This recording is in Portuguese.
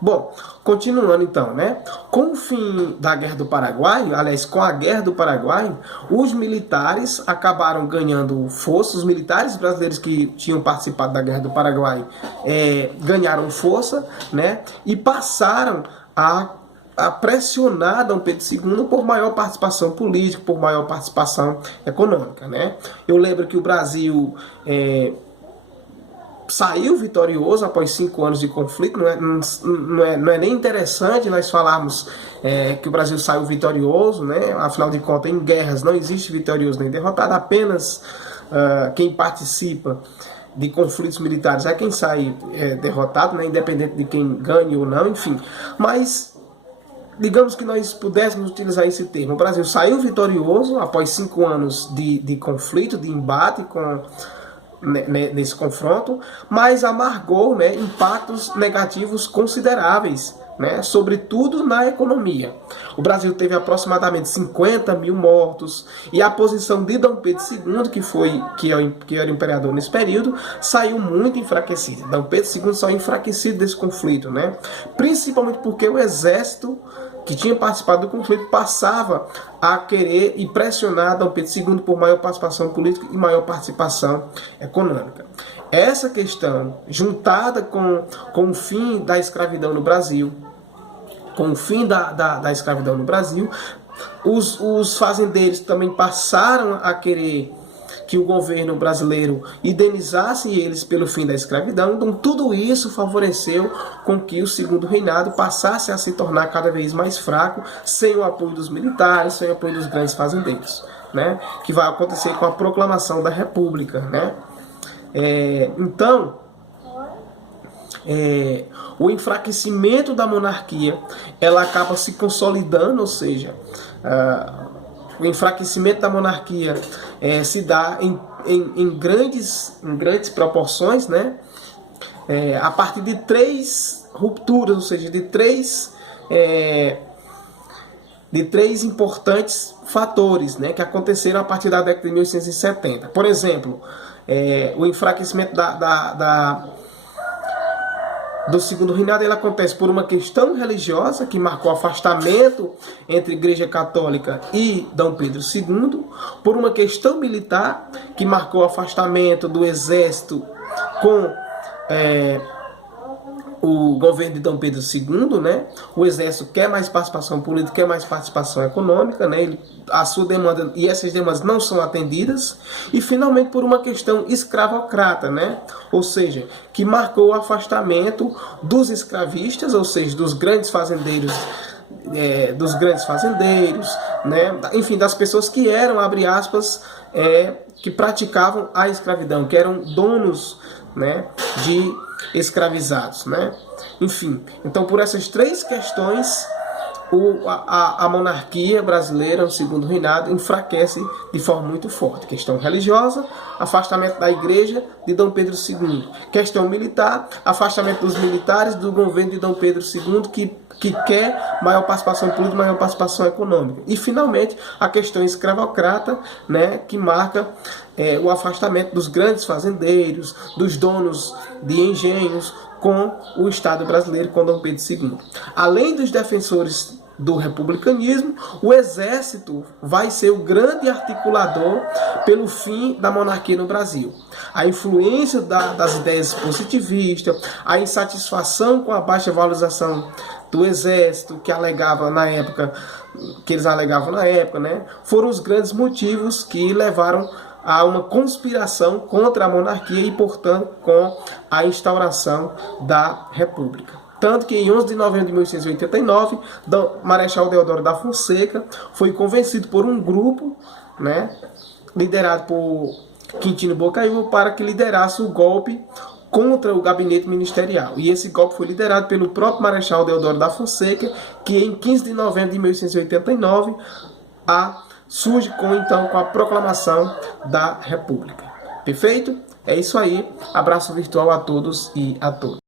Bom, continuando então, né? Com o fim da Guerra do Paraguai, aliás, com a Guerra do Paraguai, os militares acabaram ganhando força. Os militares brasileiros que tinham participado da Guerra do Paraguai ganharam força, né? E passaram a pressionar Dom Pedro II por maior participação política, por maior participação econômica, né? Eu lembro que o Brasil saiu vitorioso após 5 anos de conflito. Não é nem interessante nós falarmos que o Brasil saiu vitorioso, né? Afinal de contas, em guerras não existe vitorioso nem derrotado, apenas quem participa de conflitos militares é quem sai derrotado, né? Independente de quem ganhe ou não, enfim. Mas digamos que nós pudéssemos utilizar esse termo. O Brasil saiu vitorioso após 5 anos de conflito, de embate nesse confronto, mas amargou, né, impactos negativos consideráveis, né, sobretudo na economia. O Brasil teve aproximadamente 50 mil mortos, e a posição de Dom Pedro II, que era o imperador nesse período, saiu muito enfraquecida. Dom Pedro II saiu enfraquecido desse conflito, né, principalmente porque o exército que tinha participado do conflito passava a querer e pressionar Dom Pedro II por maior participação política e maior participação econômica. Essa questão, juntada com o fim da escravidão no Brasil, os fazendeiros também passaram a querer que o governo brasileiro indenizasse eles pelo fim da escravidão. Então tudo isso favoreceu com que o segundo reinado passasse a se tornar cada vez mais fraco, sem o apoio dos militares, sem o apoio dos grandes fazendeiros, né? Que vai acontecer com a proclamação da República, né? O enfraquecimento da monarquia, ela acaba se consolidando, ou seja, o enfraquecimento da monarquia se dá em grandes proporções, né? A partir de 3 rupturas, ou seja, de três importantes fatores, né, que aconteceram a partir da década de 1870. Por exemplo, o enfraquecimento do segundo reinado, ele acontece por uma questão religiosa que marcou o afastamento entre a Igreja Católica e Dom Pedro II, por uma questão militar que marcou o afastamento do exército com o governo de Dom Pedro II, né? O exército quer mais participação política, quer mais participação econômica, né? A sua demanda, e essas demandas não são atendidas, e finalmente por uma questão escravocrata, né? Ou seja, que marcou o afastamento dos escravistas, ou seja, dos grandes fazendeiros, né? Enfim, das pessoas que eram, abre aspas, que praticavam a escravidão, que eram donos, né, de escravizados, né? Enfim, então por essas 3 questões a monarquia brasileira, o segundo reinado, enfraquece de forma muito forte. Questão religiosa, afastamento da igreja de Dom Pedro II. Questão militar, afastamento dos militares do governo de Dom Pedro II, que quer maior participação política, maior participação econômica. E, finalmente, a questão escravocrata, né, que marca o afastamento dos grandes fazendeiros, dos donos de engenhos, com o Estado brasileiro, com Dom Pedro II. Além dos defensores do republicanismo, o exército vai ser o grande articulador pelo fim da monarquia no Brasil. A influência das ideias positivistas, a insatisfação com a baixa valorização do exército que eles alegavam na época, né, foram os grandes motivos que levaram a uma conspiração contra a monarquia e, portanto, com a instauração da República. Tanto que em 11 de novembro de 1889, Marechal Deodoro da Fonseca foi convencido por um grupo, né, liderado por Quintino Bocaiúva, para que liderasse o golpe contra o gabinete ministerial. E esse golpe foi liderado pelo próprio Marechal Deodoro da Fonseca, que em 15 de novembro de 1889 surge com a proclamação da República. Perfeito? É isso aí. Abraço virtual a todos e a todas.